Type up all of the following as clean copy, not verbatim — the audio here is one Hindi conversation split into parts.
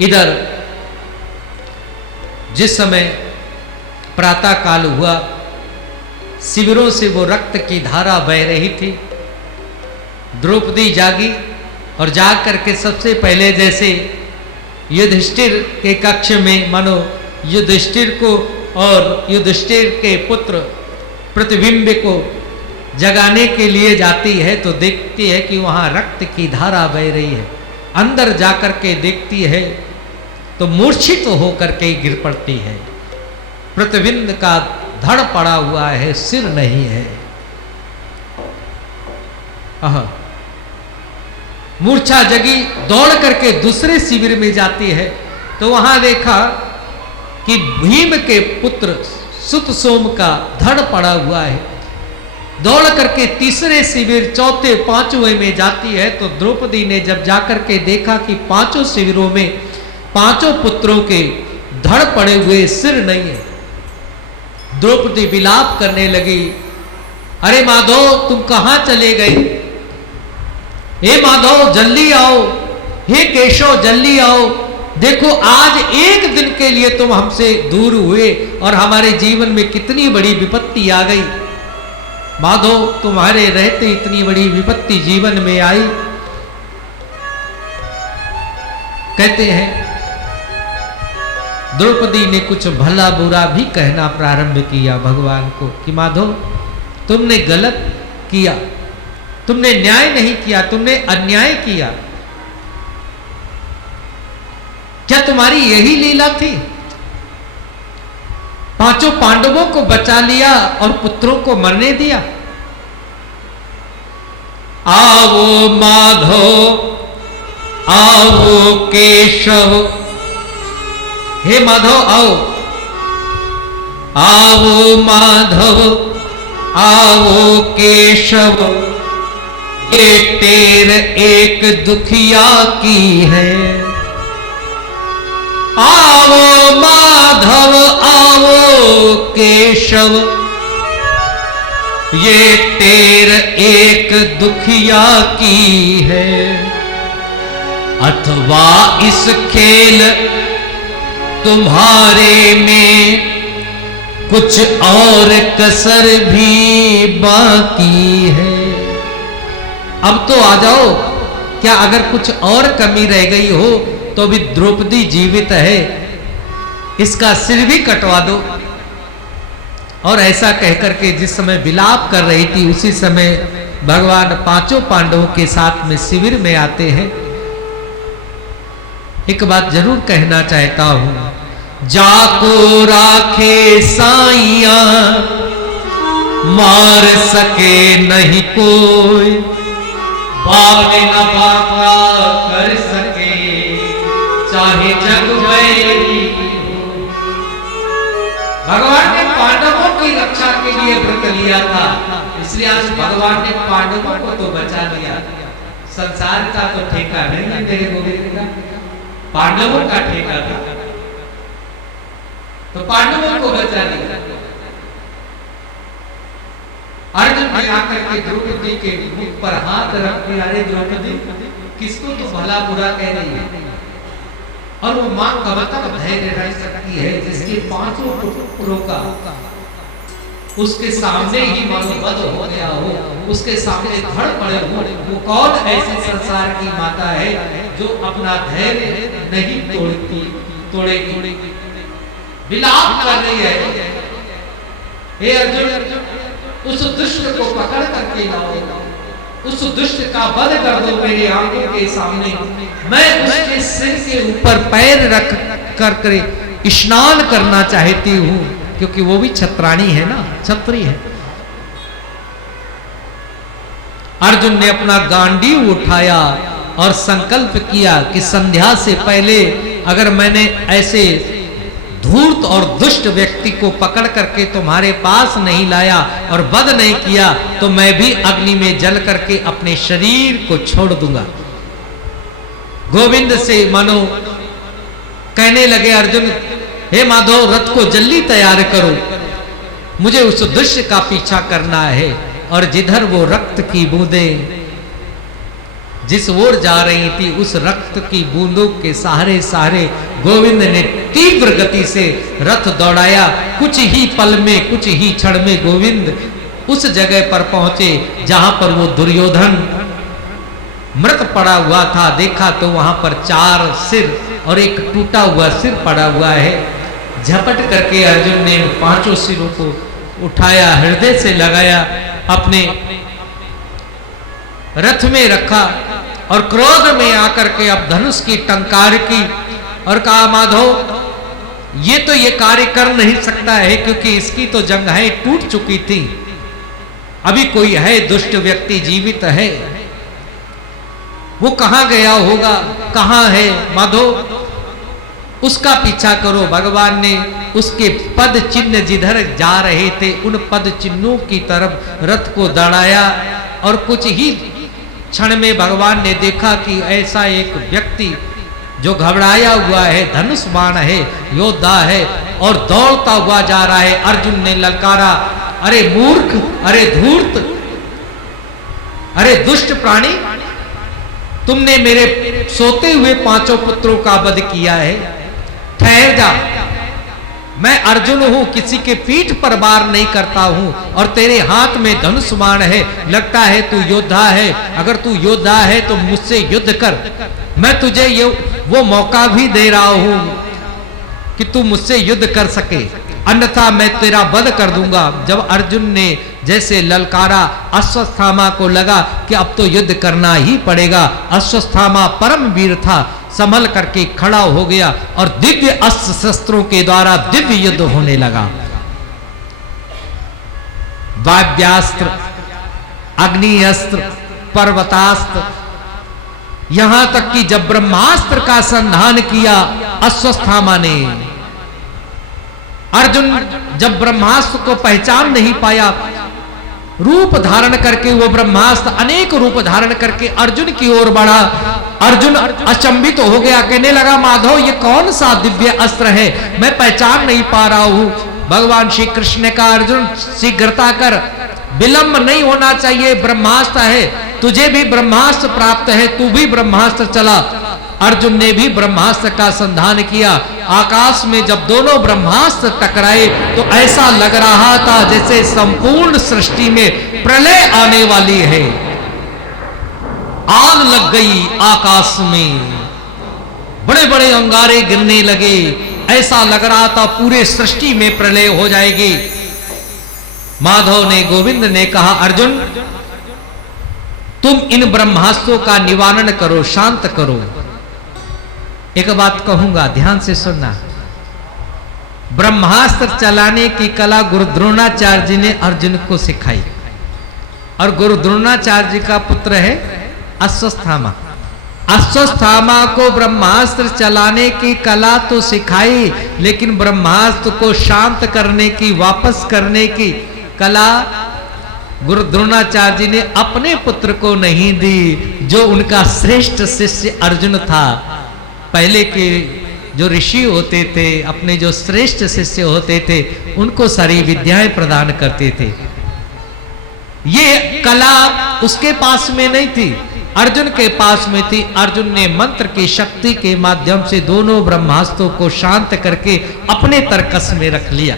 इधर जिस समय प्रातः काल हुआ, शिविरों से वो रक्त की धारा बह रही थी। द्रौपदी जागी और जाग करके सबसे पहले जैसे युधिष्ठिर के कक्ष में मानो युधिष्ठिर को और युधिष्ठिर के पुत्र प्रतिबिंब को जगाने के लिए जाती है, तो देखती है कि वहां रक्त की धारा बह रही है। अंदर जाकर के देखती है तो मूर्छित होकर के गिर पड़ती है। प्रतिबिंब का धड़ पड़ा हुआ है, सिर नहीं है। मूर्छा जगी, दौड़ करके दूसरे शिविर में जाती है तो वहां देखा कि भीम के पुत्र सुत सोम का धड़ पड़ा हुआ है। दौड़ करके तीसरे शिविर, चौथे, पांचवें में जाती है तो द्रौपदी ने जब जाकर के देखा कि पांचों शिविरों में पांचों पुत्रों के धड़ पड़े हुए, सिर नहीं है, द्रौपदी विलाप करने लगी, अरे माधव तुम कहां चले गए? हे माधव जल्दी आओ, हे केशव जल्दी आओ, देखो आज एक दिन के लिए तुम हमसे दूर हुए और हमारे जीवन में कितनी बड़ी विपत्ति आ गई। माधव तुम्हारे रहते इतनी बड़ी विपत्ति जीवन में आई। कहते हैं द्रौपदी ने कुछ भला बुरा भी कहना प्रारंभ किया भगवान को कि माधव तुमने गलत किया, तुमने न्याय नहीं किया, तुमने अन्याय किया। क्या तुम्हारी यही लीला थी? पांचों पांडवों को बचा लिया और पुत्रों को मरने दिया। आओ माधव, आओ केशव, हे माधव आओ, आओ माधव, आओ केशव, ये टेर एक दुखिया की है। आओ माधव, आओ केशव, ये टेर एक दुखिया की है। अथवा इस खेल तुम्हारे में कुछ और कसर भी बाकी है। अब तो आ जाओ, क्या अगर कुछ और कमी रह गई हो तो भी द्रौपदी जीवित है, इसका सिर भी कटवा दो। और ऐसा कहकर के जिस समय विलाप कर रही थी उसी समय भगवान पांचों पांडवों के साथ में शिविर में आते हैं। एक बात जरूर कहना चाहता हूं, जाको राखे साइया मार सके नहीं कोई, बावे न बापा कर सके चाहे जग वैरी हो। भगवान ने पांडवों की रक्षा के लिए व्रत लिया था, इसलिए आज भगवान ने पांडवों को तो बचा लिया। संसार का तो ठेका नहीं है मेरे गोविंद का, पांडवों का ठेका था, तो पांडवों को बचा लिया। अर्जुन ने आकर के द्रौपदी के मुख पर हाथ रख दिया, अरे द्रौपदी किसको तो भला बुरा कह रही है? और वो मां कब तक धैर्य रह सकती है जिसके पांचों पुत्रों का उसके सामने ही मानो वध हो गया हो, उसके सामने धड़ पड़े हो। वो कौन ऐसी संसार की माता है जो अपना धैर्य नहीं तोड़ेगी? विलाप कर रही है, हे अर्जुन उस दुष्ट को पकड़ करके लाओ, उस दुष्ट का वध कर दो मेरी आंखों के सामने। मैं उसके सिर के ऊपर पैर रख कर स्नान करना चाहती हूं, क्योंकि वो भी छत्राणी है ना, छत्री है। अर्जुन ने अपना गांडीव उठाया और संकल्प किया कि संध्या से पहले अगर मैंने ऐसे धूर्त और दुष्ट व्यक्ति को पकड़ करके तुम्हारे पास नहीं लाया और वध नहीं किया तो मैं भी अग्नि में जल करके अपने शरीर को छोड़ दूंगा। गोविंद से मानो कहने लगे अर्जुन, हे माधव रथ को जल्दी तैयार करो, मुझे उस दुष्ट का पीछा करना है। और जिधर वो रक्त की बूंदें जिस ओर जा रही थी उस रक्त की बूंदों के सहारे सहारे गोविंद ने तीव्र गति से रथ दौड़ाया। कुछ ही पल में, कुछ ही क्षण में गोविंद उस जगह पर पहुंचे जहां पर वो दुर्योधन मृत पड़ा हुआ था। देखा तो वहां पर 4 सिर और एक टूटा हुआ सिर पड़ा हुआ है। झपट करके अर्जुन ने 5 सिरों को उठाया, हृदय से लगाया, अपने रथ में रखा और क्रोध में आकर के अब धनुष की टंकार की और कहा, माधव ये तो ये कार्य कर नहीं सकता है, क्योंकि इसकी तो जंघाएं टूट चुकी थी। अभी कोई है दुष्ट व्यक्ति जीवित है, वो कहां गया होगा, कहां है माधव, उसका पीछा करो। भगवान ने उसके पद चिन्ह जिधर जा रहे थे उन पद चिन्हों की तरफ रथ को दौड़ाया और कुछ ही क्षण में भगवान ने देखा कि ऐसा एक व्यक्ति जो घबराया हुआ है, धनुष बाण है, योद्धा है और दौड़ता हुआ जा रहा है। अर्जुन ने ललकारा, अरे मूर्ख, अरे धूर्त, अरे दुष्ट प्राणी, तुमने मेरे सोते हुए 5 पुत्रों का वध किया है। ठहर जा, मैं अर्जुन हूं, किसी के पीठ पर वार नहीं करता हूं और तेरे हाथ में धनुष बाण है, लगता है तू योद्धा है। अगर तू योद्धा है तो मुझसे युद्ध कर, मैं तुझे ये वो मौका भी दे रहा हूं कि तू मुझसे युद्ध कर सके, अन्यथा मैं तेरा वध कर दूंगा। जब अर्जुन ने जैसे ललकारा, अश्वत्थामा को लगा कि अब तो युद्ध करना ही पड़ेगा। अश्वत्थामा परम वीर था, संभल करके खड़ा हो गया और दिव्य अस्त्र शस्त्रों के द्वारा दिव्य युद्ध होने लगा। वाव्यास्त्र, अग्निअस्त्र, पर्वतास्त्र, यहां तक कि जब ब्रह्मास्त्र का संधान किया अश्वत्थामा ने, अर्जुन जब ब्रह्मास्त्र को पहचान नहीं पाया, रूप धारण करके वो ब्रह्मास्त्र अनेक रूप धारण करके अर्जुन की ओर बढ़ा। अर्जुन अचंभित हो गया, कहने लगा, माधव ये कौन सा दिव्य अस्त्र है, मैं पहचान नहीं पा रहा हूं। भगवान श्री कृष्ण ने कहा, अर्जुन शीघ्रता कर, विलंब नहीं होना चाहिए, ब्रह्मास्त्र है, तुझे भी ब्रह्मास्त्र प्राप्त है, तू भी ब्रह्मास्त्र चला। अर्जुन ने भी ब्रह्मास्त्र का संधान किया। आकाश में जब दोनों ब्रह्मास्त्र टकराए तो ऐसा लग रहा था जैसे संपूर्ण सृष्टि में प्रलय आने वाली है। आग लग गई आकाश में, बड़े बड़े अंगारे गिरने लगे, ऐसा लग रहा था पूरे सृष्टि में प्रलय हो जाएगी। माधव ने, गोविंद ने कहा, अर्जुन तुम इन ब्रह्मास्त्रों का निवारण करो, शांत करो। एक बात कहूंगा, ध्यान से सुनना। ब्रह्मास्त्र चलाने की कला गुरु द्रोणाचार्य जी ने अर्जुन को सिखाई और गुरु द्रोणाचार्य जी का पुत्र है अश्वत्थामा। अश्वत्थामा को ब्रह्मास्त्र चलाने की कला तो सिखाई, लेकिन ब्रह्मास्त्र को शांत करने की, वापस करने की कला गुरु द्रोणाचार्य जी ने अपने पुत्र को नहीं दी, जो उनका श्रेष्ठ शिष्य अर्जुन था। पहले के जो ऋषि होते थे, अपने जो श्रेष्ठ शिष्य होते थे, उनको सारी विद्याएं प्रदान करते थे। ये कला उसके पास में नहीं थी, अर्जुन के पास में थी। अर्जुन ने मंत्र की शक्ति के माध्यम से दोनों ब्रह्मास्त्रों को शांत करके अपने तरकस में रख लिया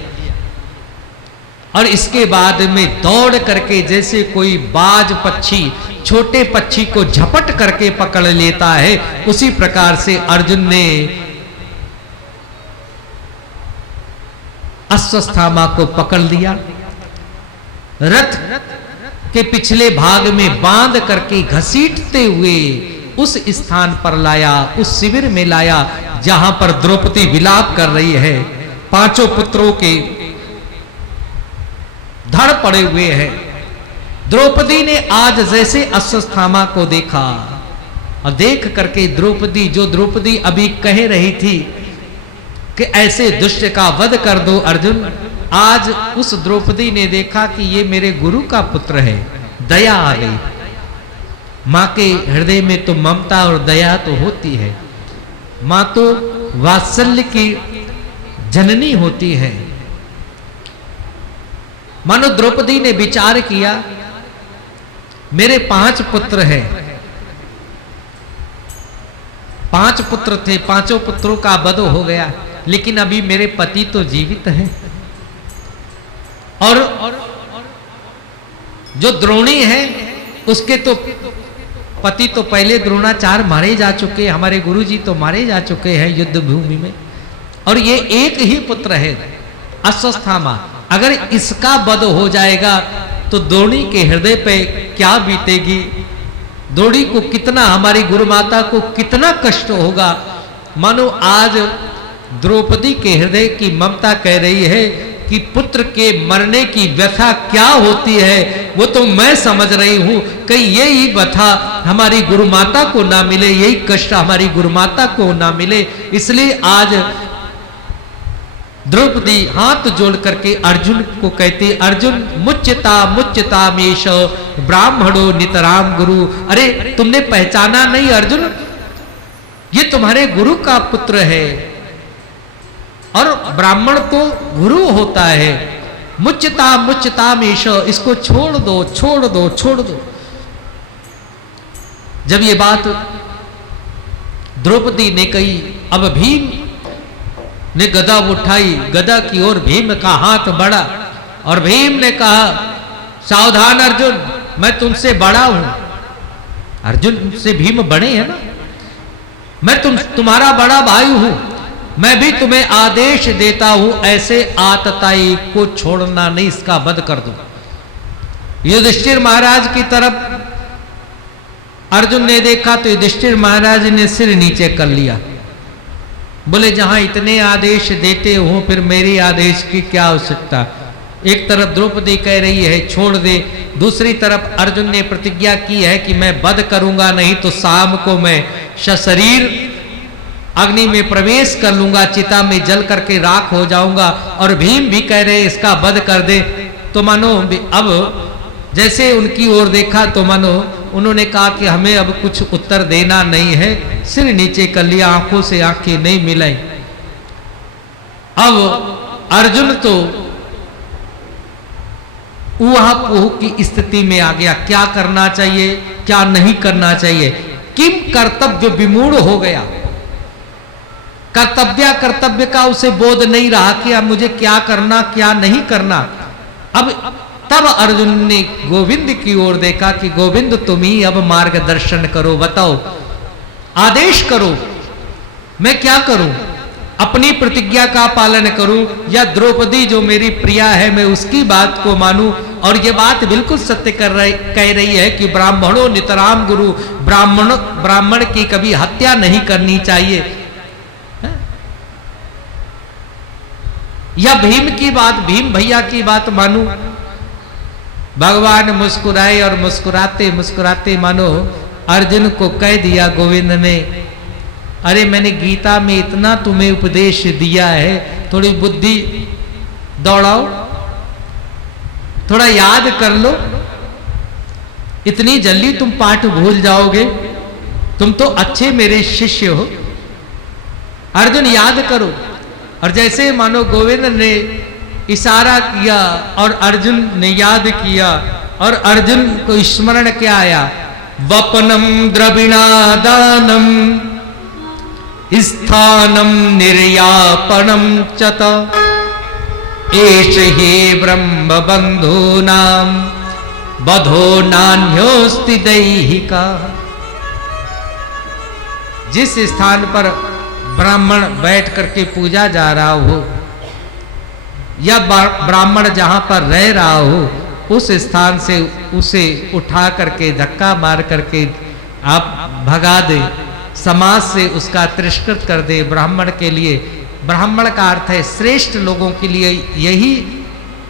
और इसके बाद में दौड़ करके, जैसे कोई बाज पक्षी छोटे पक्षी को झपट करके पकड़ लेता है, उसी प्रकार से अर्जुन ने अश्वत्थामा को पकड़ लिया, रथ के पिछले भाग में बांध करके घसीटते हुए उस स्थान पर लाया, उस शिविर में लाया जहां पर द्रौपदी विलाप कर रही है। 5 पुत्रों के धड़ पड़े हुए हैं। द्रौपदी ने आज जैसे अश्वत्थामा को देखा और देख करके द्रौपदी, जो द्रौपदी अभी कह रही थी कि ऐसे दुष्ट का वध कर दो अर्जुन, आज उस द्रौपदी ने देखा कि ये मेरे गुरु का पुत्र है। दया आ गई। मां के हृदय में तो ममता और दया तो होती है, मां तो वात्सल्य की जननी होती है। मानो द्रौपदी ने विचार किया, मेरे 5 पुत्र हैं, 5 पुत्र थे, 5 पुत्रों का वध हो गया, लेकिन अभी मेरे पति तो जीवित हैं। और जो द्रोणी है उसके तो पति तो पहले द्रोणाचार्य मारे जा चुके, हमारे गुरुजी तो मारे जा चुके हैं युद्ध भूमि में, और ये एक ही पुत्र है अश्वत्थामा। अगर इसका वध हो जाएगा तो द्रोणी के हृदय पे क्या बीतेगी, द्रोणी को कितना, हमारी गुरु माता को कितना कष्ट होगा। मानो आज द्रौपदी के हृदय की ममता कह रही है कि पुत्र के मरने की व्यथा क्या होती है वो तो मैं समझ रही हूं, कहीं यही व्यथा हमारी गुरु माता को ना मिले, यही कष्ट हमारी गुरु माता को ना मिले। इसलिए आज द्रौपदी हाथ जोड़ करके अर्जुन को कहती, अर्जुन मुच्यता मुच्यता मेष ब्राह्मणो नितराम गुरु। अरे तुमने पहचाना नहीं अर्जुन, ये तुम्हारे गुरु का पुत्र है, और ब्राह्मण तो गुरु होता है। मुच्यता मुच्यता मेष, इसको छोड़ दो छोड़ दो छोड़ दो। जब ये बात द्रौपदी ने कही, अब भीम ने गदा उठाई, गदा की ओर भीम का हाथ बढ़ा, और भीम ने कहा, सावधान अर्जुन, मैं तुमसे बड़ा हूं। अर्जुन से भीम बड़े हैं ना, मैं तुम्हारा बड़ा भाई हूं, मैं भी तुम्हें आदेश देता हूं, ऐसे आतताई को छोड़ना नहीं, इसका वध कर दो। युधिष्ठिर महाराज की तरफ अर्जुन ने देखा तो युधिष्ठिर महाराज ने सिर नीचे कर लिया, बोले जहां इतने आदेश देते हो फिर मेरी आदेश की क्या आवश्यकता। एक तरफ द्रौपदी कह रही है छोड़ दे, दूसरी तरफ अर्जुन ने प्रतिज्ञा की है कि मैं वध करूंगा नहीं तो शाम को मैं सशरीर अग्नि में प्रवेश कर लूंगा, चिता में जल करके राख हो जाऊंगा। और भीम भी कह रहे इसका वध कर दे। तो मानो अब जैसे उनकी ओर देखा तो मानो उन्होंने कहा कि हमें अब कुछ उत्तर देना नहीं है, सिर नीचे कर लिया, आंखों से आंखें नहीं मिलाई। अब अर्जुन तो ऊहा-पोह की स्थिति में आ गया, क्या करना चाहिए क्या नहीं करना चाहिए, किम कर्तव्य विमूढ़ हो गया। कर्तव्य का उसे बोध नहीं रहा कि अब मुझे क्या करना क्या नहीं करना। अब तब अर्जुन ने गोविंद की ओर देखा कि गोविंद तुम ही अब मार्गदर्शन करो, बताओ आदेश करो, मैं क्या करूं, अपनी प्रतिज्ञा का पालन करूं या द्रौपदी जो मेरी प्रिया है मैं उसकी बात को मानूं। और ये बात बिल्कुल सत्य कह रही है कि ब्राह्मणों नितराम गुरु, ब्राह्मण की कभी हत्या नहीं करनी चाहिए। या भीम की बात, भीम भैया की बात मानूं। भगवान मुस्कुराए और मुस्कुराते मुस्कुराते मानो अर्जुन को कह दिया गोविंद ने, अरे मैंने गीता में इतना तुम्हें उपदेश दिया है, थोड़ी बुद्धि दौड़ाओ, थोड़ा याद कर लो, इतनी जल्दी तुम पाठ भूल जाओगे, तुम तो अच्छे मेरे शिष्य हो, अर्जुन याद करो। और जैसे मानो गोविंद ने इशारा किया और अर्जुन ने याद किया, और अर्जुन को स्मरण क्या आया, वपनम द्रविणादानम स्थानम निर्यापनम चत एष हे ब्रह्म बंधूनां बधो नान्योस्ति दैहिका। जिस स्थान पर ब्राह्मण बैठ करके पूजा जा रहा हो या ब्राह्मण जहां पर रह रहा हो उस स्थान से उसे उठा करके धक्का मार करके आप भगा दे, समाज से उसका तिरस्कृत कर दे। ब्राह्मण के लिए, ब्राह्मण का अर्थ है श्रेष्ठ लोगों के लिए यही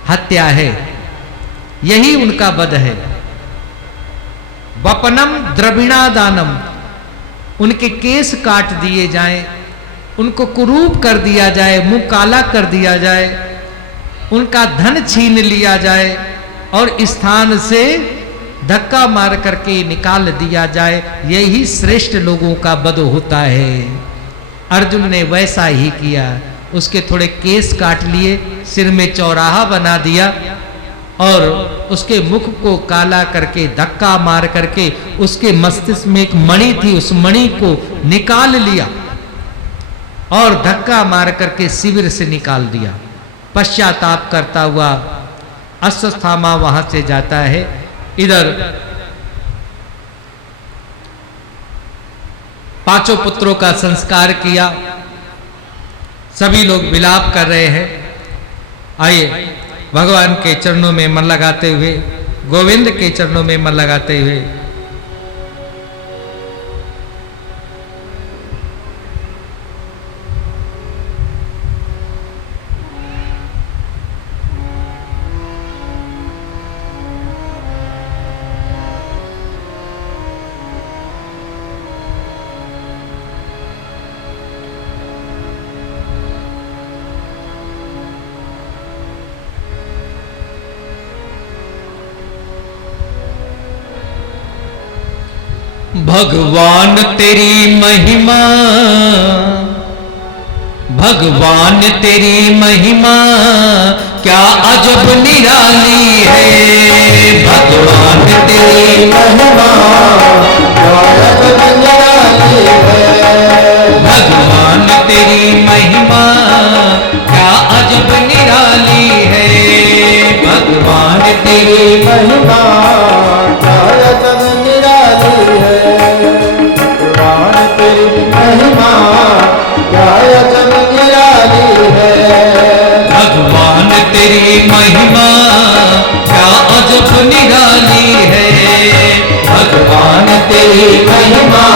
हत्या है, यही उनका वध है। वपनम द्रविणादानम, उनके केस काट दिए जाएं, उनको कुरूप कर दिया जाए, मुंह काला कर दिया जाए, उनका धन छीन लिया जाए और स्थान से धक्का मार करके निकाल दिया जाए, यही श्रेष्ठ लोगों का वध होता है। अर्जुन ने वैसा ही किया, उसके थोड़े केस काट लिए, सिर में चौराहा बना दिया और उसके मुख को काला करके धक्का मार करके उसके मस्तिष्क में एक मणि थी, उस मणि को निकाल लिया और धक्का मार करके शिविर से निकाल दिया। पश्चाताप करता हुआ अश्वत्थामा वहां से जाता है। इधर पांचों पुत्रों का संस्कार किया, सभी लोग विलाप कर रहे हैं। आइए भगवान के चरणों में मन लगाते हुए, गोविंद के चरणों में मन लगाते हुए भगवान तेरी महिमा, भगवान तेरी महिमा क्या अजब निराली है। भगवान तेरी महिमा क्या अजब निराली है। भगवान तेरी महिमा क्या अजब निराली है। भगवान तेरी महिमा क्या अजब निराली है। भगवान तेरी महिमा क्या अजब निराली है। भगवान तेरी महिमा क्या अजब निराली है। भगवान तेरी महिमा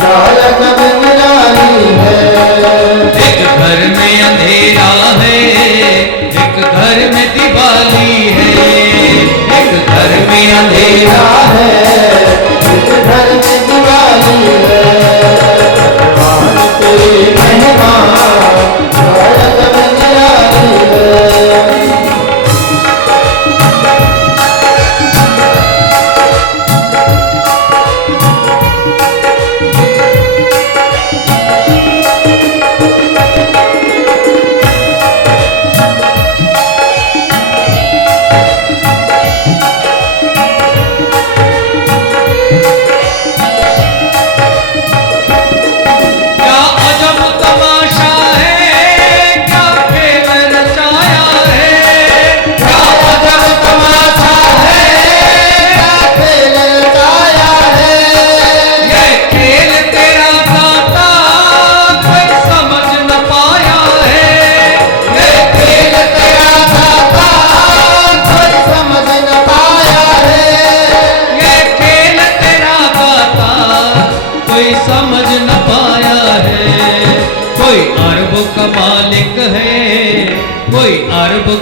क्या अजब निराली है। एक घर में अंधेरा है, एक घर में दिवाली है। एक घर में अंधेरा है, एक घर में दिवाली है। भगवान तेरी महिमा क्या अजब निराली है।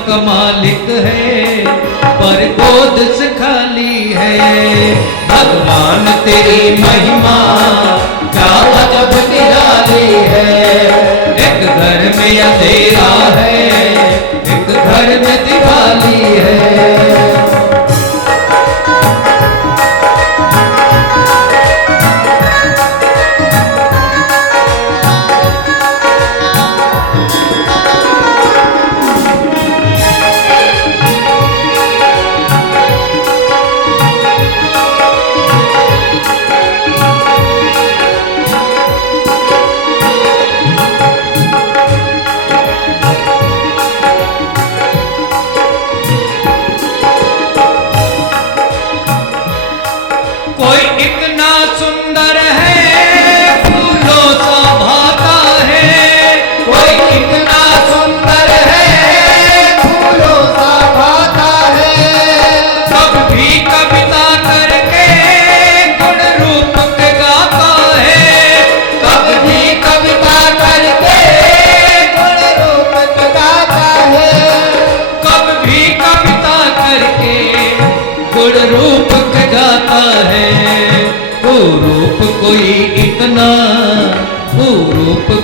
का मालिक है पर गोद से खाली है। भगवान तेरी महिमा क्या अजब निराली है। एक घर में अंधेरा है, एक घर में दिवाली है।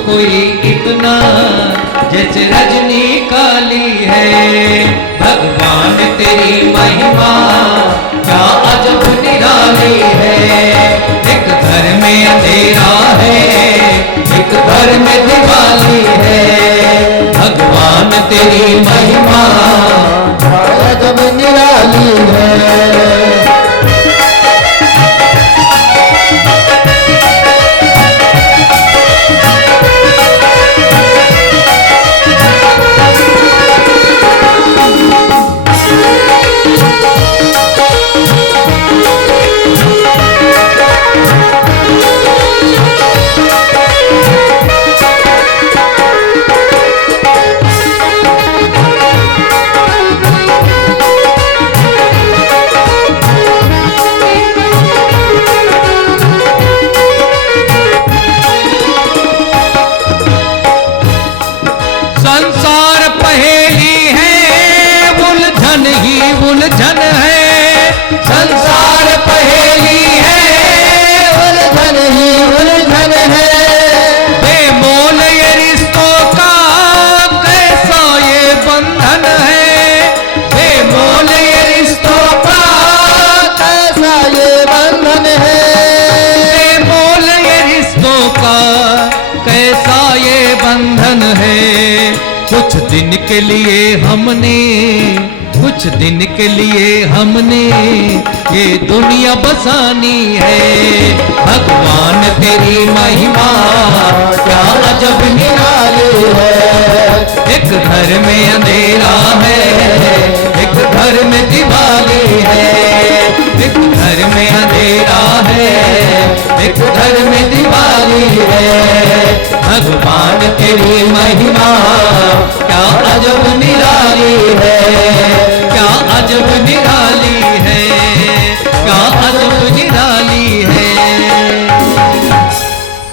कोई इतना जैसे रजनी काली है। भगवान तेरी महिमा क्या अजब निराली है। एक घर में अंधेरा है, एक घर में दिवाली है। भगवान तेरी महिमा क्या अजब कुछ दिन के लिए हमने, कुछ दिन के लिए हमने ये दुनिया बसानी है। भगवान तेरी महिमा क्या अजब निराली है। एक घर में अंधेरा है, एक घर में दिवाली है। एक घर में अंधेरा है, एक घर में दिवाली है। भगवान तेरी महिमा क्या अजब निराली है, क्या अजब निराली है, क्या अजब निराली है।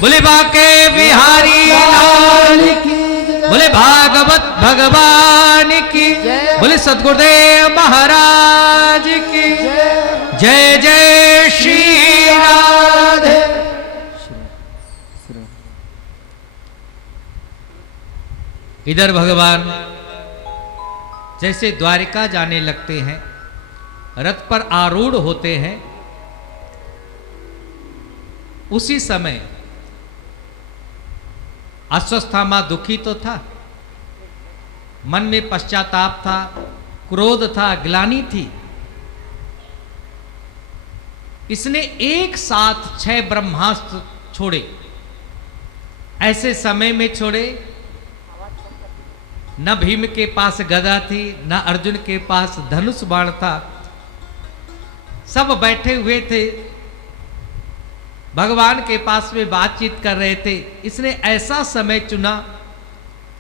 बोले बाके बिहारी लाल की, बोले भागवत भगवान की, बोले सद्गुरुदेव महाराज की जय जय श्री राधे। इधर भगवान जैसे द्वारिका जाने लगते हैं, रथ पर आरूढ़ होते हैं, उसी समय अश्वत्थामा दुखी तो था, मन में पश्चाताप था, क्रोध था, ग्लानि थी। इसने एक साथ 6 ब्रह्मास्त्र छोड़े। ऐसे समय में छोड़े, न भीम के पास गदा थी, न अर्जुन के पास धनुष बाण था। सब बैठे हुए थे, भगवान के पास में बातचीत कर रहे थे। इसने ऐसा समय चुना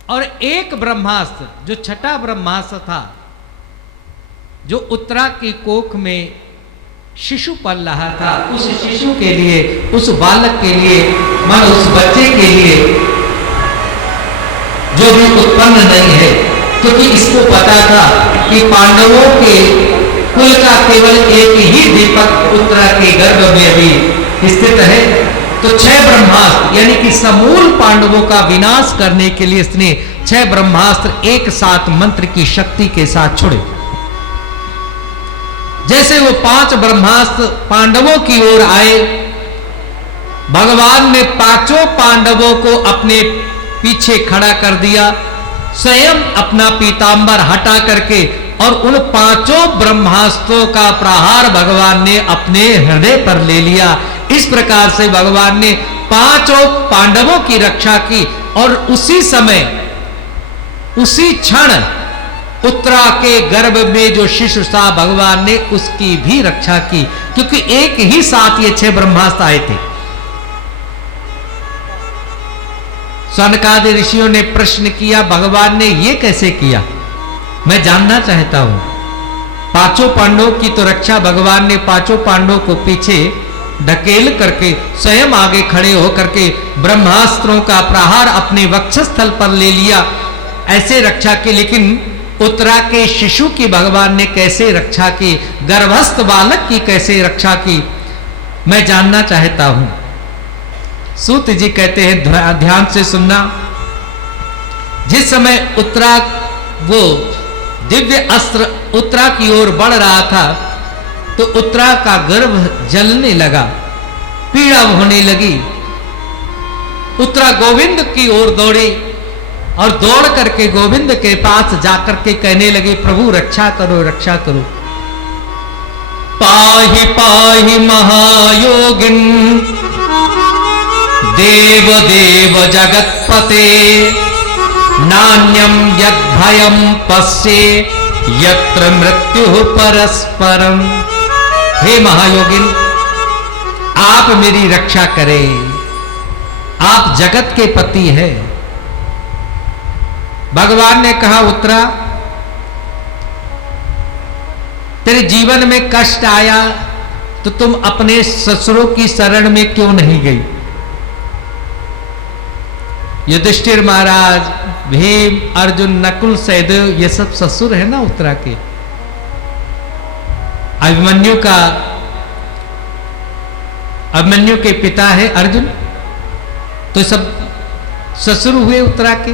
और एक ब्रह्मास्त्र, जो छठा ब्रह्मास्त्र था, जो उत्तरा की कोख में शिशु पल रहा था, उस शिशु के लिए, उस बालक के लिए, मन उस बच्चे के लिए जो भी उत्पन्न नहीं है, क्योंकि इसको पता था कि पांडवों के कुल का केवल एक ही दीपक उत्तरा के गर्भ में अभी स्थित है। तो 6 ब्रह्मास्त्र यानी कि समूल पांडवों का विनाश करने के लिए इसने 6 ब्रह्मास्त्र एक साथ मंत्र की शक्ति के साथ छोड़े। जैसे वो 5 ब्रह्मास्त्र पांडवों की ओर आए, भगवान ने 5 पांडवों को अपने पीछे खड़ा कर दिया, स्वयं अपना पीतांबर हटा करके, और उन 5 ब्रह्मास्त्रों का प्रहार भगवान ने अपने हृदय पर ले लिया। इस प्रकार से भगवान ने 5 पांडवों की रक्षा की, और उसी समय, उसी क्षण उत्तरा के गर्भ में जो शिशु था, भगवान ने उसकी भी रक्षा की, क्योंकि एक ही साथ ये 6 ब्रह्मास्त्र आए थे। सनकादि ऋषियों ने प्रश्न किया, भगवान ने ये कैसे किया? मैं जानना चाहता हूं। 5 पांडवों की तो रक्षा भगवान ने 5 पांडवों को पीछे ढकेल करके स्वयं आगे खड़े होकर के ब्रह्मास्त्रों का प्रहार अपने वक्षस्थल पर ले लिया, ऐसे रक्षा की। लेकिन उत्तरा के शिशु की भगवान ने कैसे रक्षा की, गर्भस्थ बालक की कैसे रक्षा की, मैं जानना चाहता हूं। सूत जी कहते हैं, ध्यान से सुनना। जिस समय उत्तरा, वो दिव्य अस्त्र उत्तरा की ओर बढ़ रहा था, तो उत्तरा का गर्भ जलने लगा, पीड़ा होने लगी। उत्तरा गोविंद की ओर दौड़ी और दौड़ करके गोविंद के पास जाकर के कहने लगी, प्रभु रक्षा करो, रक्षा करो। पाहि पाहि महायोगिन देव देव जगत्पते, नान्यम यद्भयं पश्ये यत्र मृत्यु परस्परम। हे महायोगिन, आप मेरी रक्षा करें, आप जगत के पति हैं। भगवान ने कहा, उत्तरा तेरे जीवन में कष्ट आया तो तुम अपने ससुरों की शरण में क्यों नहीं गई? युधिष्ठिर महाराज, भीम, अर्जुन, नकुल, सहदेव, ये सब ससुर है ना उत्तरा के। अभिमन्यु के पिता है अर्जुन, तो सब ससुर हुए उत्तरा के।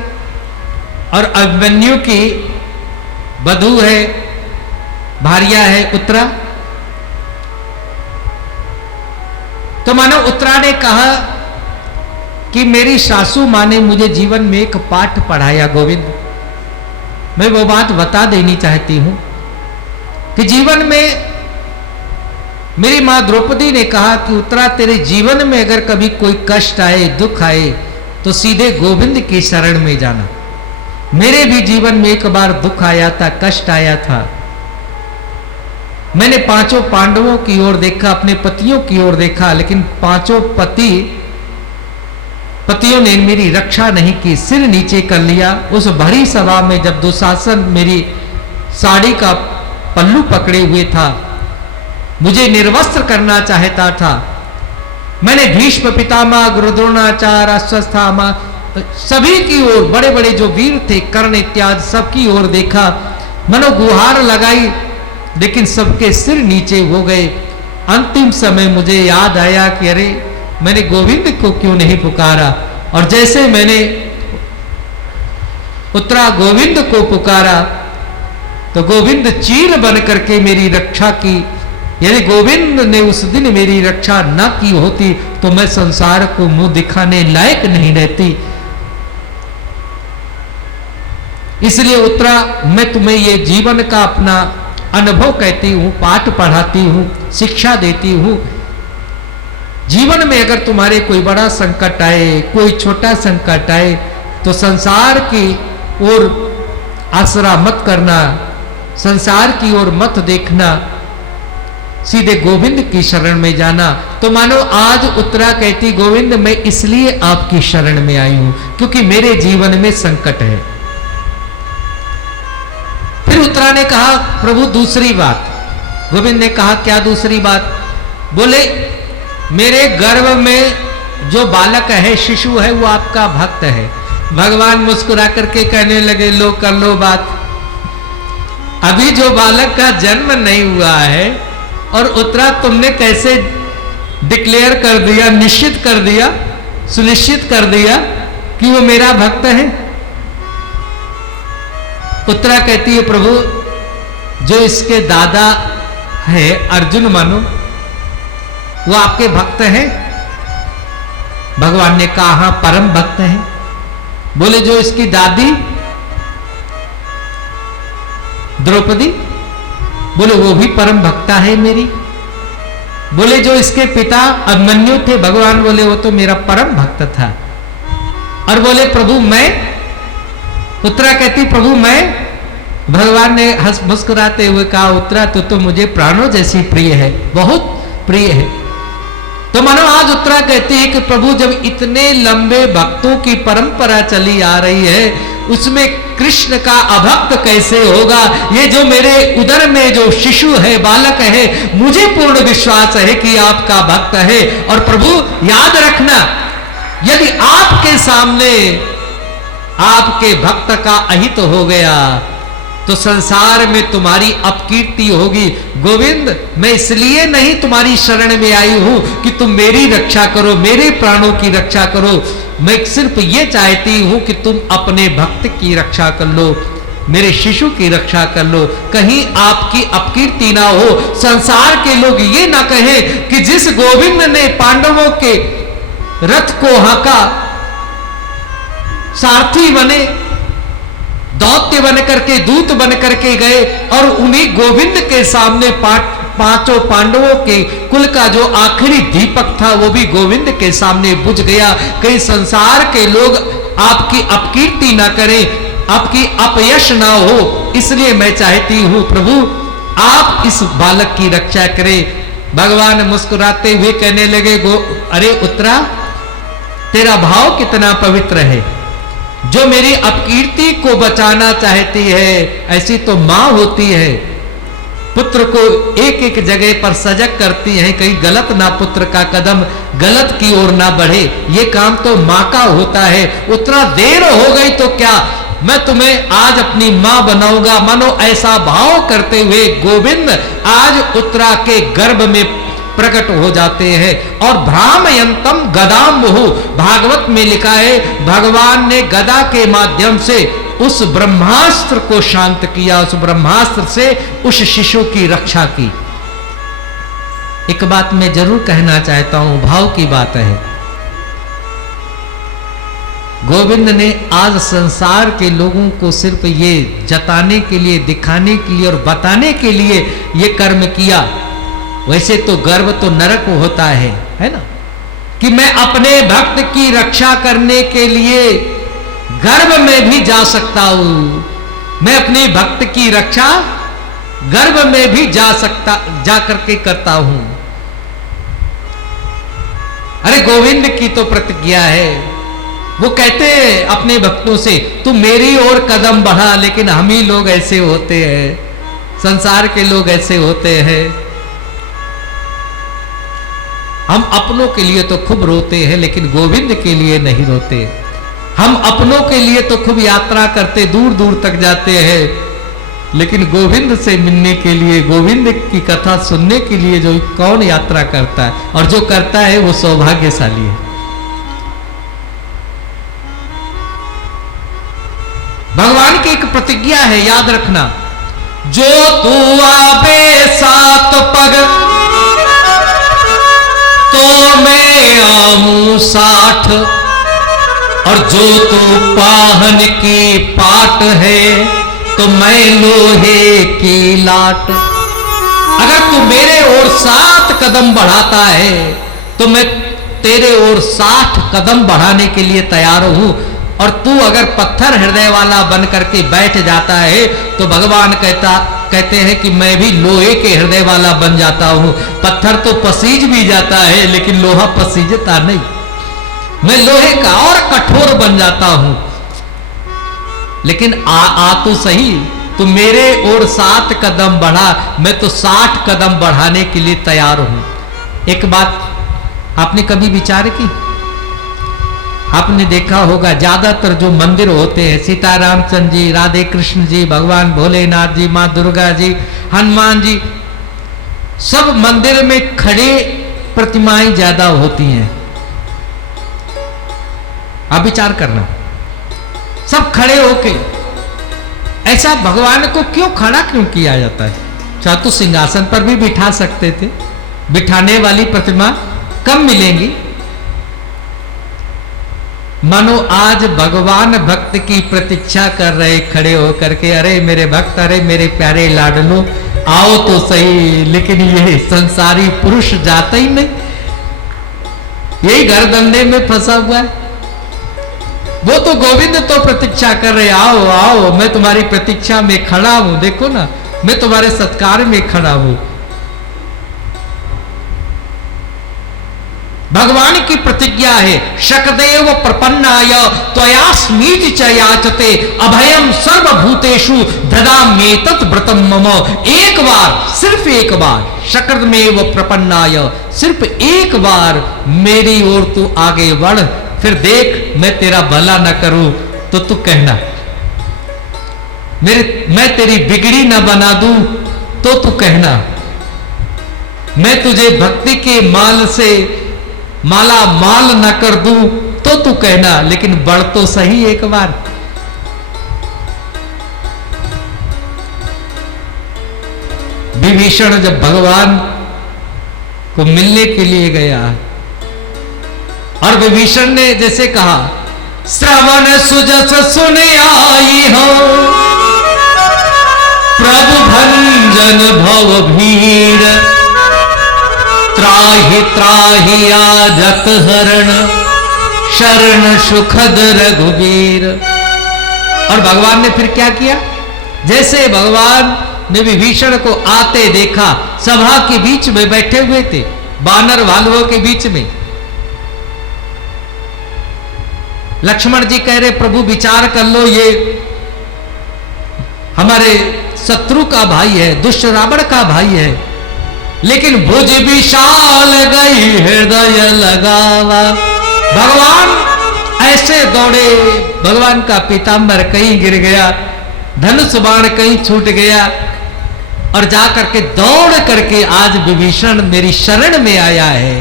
और अभिमन्यु की वधू है, भार्या है उत्तरा। तो मानो उत्तरा ने कहा कि मेरी सासू माँ ने मुझे जीवन में एक पाठ पढ़ाया गोविंद, मैं वो बात बता देनी चाहती हूं कि जीवन में मेरी मां द्रौपदी ने कहा कि उत्तरा, तेरे जीवन में अगर कभी कोई कष्ट आए, दुख आए, तो सीधे गोविंद की शरण में जाना। मेरे भी जीवन में एक बार दुख आया था, कष्ट आया था। मैंने पांचों पांडवों की ओर देखा, अपने पतियों की ओर देखा, लेकिन पांचों पतियों ने मेरी रक्षा नहीं की, सिर नीचे कर लिया। उस भरी सभा में जब दुशासन मेरी साड़ी का पल्लू पकड़े हुए था, मुझे निर्वस्त्र करना चाहता था, मैंने भीष्म पितामह, गुरु द्रोणाचार्य, अश्वत्थामा, सभी की ओर, बड़े बड़े जो वीर थे, कर्ण इत्यादि सबकी ओर देखा, मनो गुहार लगाई, लेकिन सबके सिर नीचे हो गए। अंतिम समय मुझे याद आया कि अरे, मैंने गोविंद को क्यों नहीं पुकारा। और जैसे मैंने उत्तरा गोविंद को पुकारा, तो गोविंद चीर बन करके मेरी रक्षा की। यदि गोविंद ने उस दिन मेरी रक्षा न की होती तो मैं संसार को मुंह दिखाने लायक नहीं रहती। इसलिए उत्तरा, मैं तुम्हें ये जीवन का अपना अनुभव कहती हूं, पाठ पढ़ाती हूं, शिक्षा देती हूं। जीवन में अगर तुम्हारे कोई बड़ा संकट आए, कोई छोटा संकट आए, तो संसार की ओर आसरा मत करना, संसार की ओर मत देखना, सीधे गोविंद की शरण में जाना। तो मानो आज उत्तरा कहती, गोविंद मैं इसलिए आपकी शरण में आई हूं क्योंकि मेरे जीवन में संकट है। फिर उत्तरा ने कहा, प्रभु दूसरी बात। गोविंद ने कहा, क्या दूसरी बात? बोले, मेरे गर्भ में जो बालक है, शिशु है, वो आपका भक्त है। भगवान मुस्कुरा करके कहने लगे, लो कर लो बात। अभी जो बालक का जन्म नहीं हुआ है और उत्तरा तुमने कैसे डिक्लेयर कर दिया, निश्चित कर दिया, सुनिश्चित कर दिया कि वो मेरा भक्त है। उत्तरा कहती है, प्रभु जो इसके दादा है अर्जुन मानो, वो आपके भक्त हैं? भगवान ने कहा, हां परम भक्त हैं। बोले, जो इसकी दादी द्रौपदी, बोले वो भी परम भक्ता है मेरी। बोले, जो इसके पिता अभिमन्यु थे, भगवान बोले वो तो मेरा परम भक्त था। और बोले, प्रभु मैं? उत्तरा कहती, प्रभु मैं? भगवान ने हंस मुस्कुराते हुए कहा, उत्तरा तो मुझे प्राणों जैसी प्रिय है, बहुत प्रिय है। तो मानो आज उत्तरा कहती है कि प्रभु जब इतने लंबे भक्तों की परंपरा चली आ रही है, उसमें कृष्ण का अभक्त कैसे होगा? ये जो मेरे उदर में जो शिशु है, बालक है, मुझे पूर्ण विश्वास है कि आपका भक्त है। और प्रभु याद रखना, यदि आपके सामने आपके भक्त का अहित हो गया तो संसार में तुम्हारी अपकीर्ति होगी। गोविंद मैं इसलिए नहीं तुम्हारी शरण में आई हूं कि तुम मेरी रक्षा करो, मेरे प्राणों की रक्षा करो। मैं सिर्फ ये चाहती हूं कि तुम अपने भक्त की रक्षा कर लो, मेरे शिशु की रक्षा कर लो, कहीं आपकी अपकीर्ति ना हो, संसार के लोग ये ना कहें कि जिस गोविंद ने पांडवों के रथ को हाका, सारथी बने, दौत्य बन करके, दूत बन करके गए और उन्हीं गोविंद के सामने पांचों पांडवों के कुल का जो आखिरी दीपक था वो भी गोविंद के सामने बुझ गया। कहीं संसार के लोग आपकी अपकीर्ति ना करें, आपकी अपयश ना हो, इसलिए मैं चाहती हूं प्रभु आप इस बालक की रक्षा करें। भगवान मुस्कुराते हुए कहने लगे, अरे उत्तरा तेरा भाव कितना पवित्र है, जो मेरी अपकीर्ति को बचाना चाहती है, ऐसी तो मां होती है, पुत्र को एक एक जगह पर सजग करती है, कहीं गलत ना पुत्र का कदम गलत की ओर ना बढ़े, ये काम तो मां का होता है। उतना देर हो गई तो क्या, मैं तुम्हें आज अपनी मां बनाऊंगा। मानो ऐसा भाव करते हुए गोविंद आज उत्तरा के गर्भ में प्रकट हो जाते हैं। और भ्रामयंतम गदाम मुहु, भागवत में लिखा है भगवान ने गदा के माध्यम से उस ब्रह्मास्त्र को शांत किया, उस ब्रह्मास्त्र से उस शिशु की रक्षा की। एक बात मैं जरूर कहना चाहता हूं, भाव की बात है। गोविंद ने आज संसार के लोगों को सिर्फ ये जताने के लिए, दिखाने के लिए और बताने के लिए ये कर्म किया। वैसे तो गर्व तो नरक होता है ना, कि मैं अपने भक्त की रक्षा करने के लिए गर्भ में भी जा सकता हूं, मैं अपने भक्त की रक्षा गर्भ में भी जा करके करता हूं। अरे गोविंद की तो प्रतिज्ञा है, वो कहते हैं अपने भक्तों से तू मेरी ओर कदम बढ़ा, लेकिन हम ही लोग ऐसे होते हैं, संसार के लोग ऐसे होते हैं, हम अपनों के लिए तो खूब रोते हैं लेकिन गोविंद के लिए नहीं रोते। हम अपनों के लिए तो खूब यात्रा करते, दूर दूर तक जाते हैं, लेकिन गोविंद से मिलने के लिए, गोविंद की कथा सुनने के लिए जो कौन यात्रा करता है, और जो करता है वो सौभाग्यशाली है। भगवान की एक प्रतिज्ञा है, याद रखना, जो तू आवे सात पग तो मैं आऊं 60, और जो तू पाहन की पाट है तो मैं लोहे की लाट। अगर तू मेरे ओर 7 कदम बढ़ाता है तो मैं तेरे ओर 60 कदम बढ़ाने के लिए तैयार हूं, और तू अगर पत्थर हृदय वाला बन करके बैठ जाता है तो भगवान कहते हैं कि मैं भी लोहे के हृदय वाला बन जाता हूं। पत्थर तो पसीज भी जाता है लेकिन लोहा पसीजता नहीं, मैं लोहे का और कठोर बन जाता हूं। लेकिन आ तो सही, तू मेरे ओर 7 कदम बढ़ा, मैं तो 60 कदम बढ़ाने के लिए तैयार हूं। एक बात आपने कभी विचार की? आपने देखा होगा ज्यादातर जो मंदिर होते हैं, सीतारामचंद्र जी, राधे कृष्ण जी, भगवान भोलेनाथ जी, माँ दुर्गा जी, हनुमान जी, सब मंदिर में खड़े प्रतिमाएं ज्यादा होती हैं। आप विचार करना, सब खड़े होके, ऐसा भगवान को क्यों खड़ा क्यों किया जाता है? चाहे तो सिंहासन पर भी बिठा सकते थे, बिठाने वाली प्रतिमा कम मिलेंगी। मानो आज भगवान भक्त की प्रतीक्षा कर रहे खड़े होकर के, अरे मेरे भक्त, अरे मेरे प्यारे लाडलो, आओ तो सही। लेकिन ये संसारी पुरुष जाता ही नहीं, यही गर्दंडे में फंसा हुआ है। वो तो गोविंद तो प्रतीक्षा कर रहे, आओ आओ, मैं तुम्हारी प्रतीक्षा में खड़ा हूं, देखो ना, मैं तुम्हारे सत्कार में खड़ा हूं। भगवान की प्रतिज्ञा है, शकदेव प्रपन्नाय त्वयास्मीति च याचते अभयम सर्वभूतेषु ददाम्येतत् व्रतम मम। एक बार, सिर्फ एक बार, शकदेव प्रपन्नाय, सिर्फ एक बार मेरी ओर तू आगे बढ़, फिर देख मैं तेरा भला न करूं तो तू कहना, मैं तेरी बिगड़ी न बना दूं तो तू कहना, मैं तुझे भक्ति के माल से माला माल न कर दूं तो तू कहना, लेकिन बढ़ तो सही एक बार। विभीषण जब भगवान को मिलने के लिए गया और विभीषण ने जैसे कहा, श्रवण सुजस सुन आई हो प्रभु भंजन भव भीड़, त्राहि त्राहि आजत हरण शरण सुखद रघुवीर। और भगवान ने फिर क्या किया? जैसे भगवान ने विभीषण को आते देखा, सभा के बीच में बैठे हुए थे, बानर भालुओं के बीच में, लक्ष्मण जी कह रहे प्रभु विचार कर लो, ये हमारे शत्रु का भाई है, दुष्ट रावण का भाई है, लेकिन भुज विशाल गई हृदय लगावा। भगवान ऐसे दौड़े, भगवान का पीतांबर कहीं गिर गया, धनुष बाण कहीं छूट गया, और जाकर के दौड़ करके आज विभीषण मेरी शरण में आया है।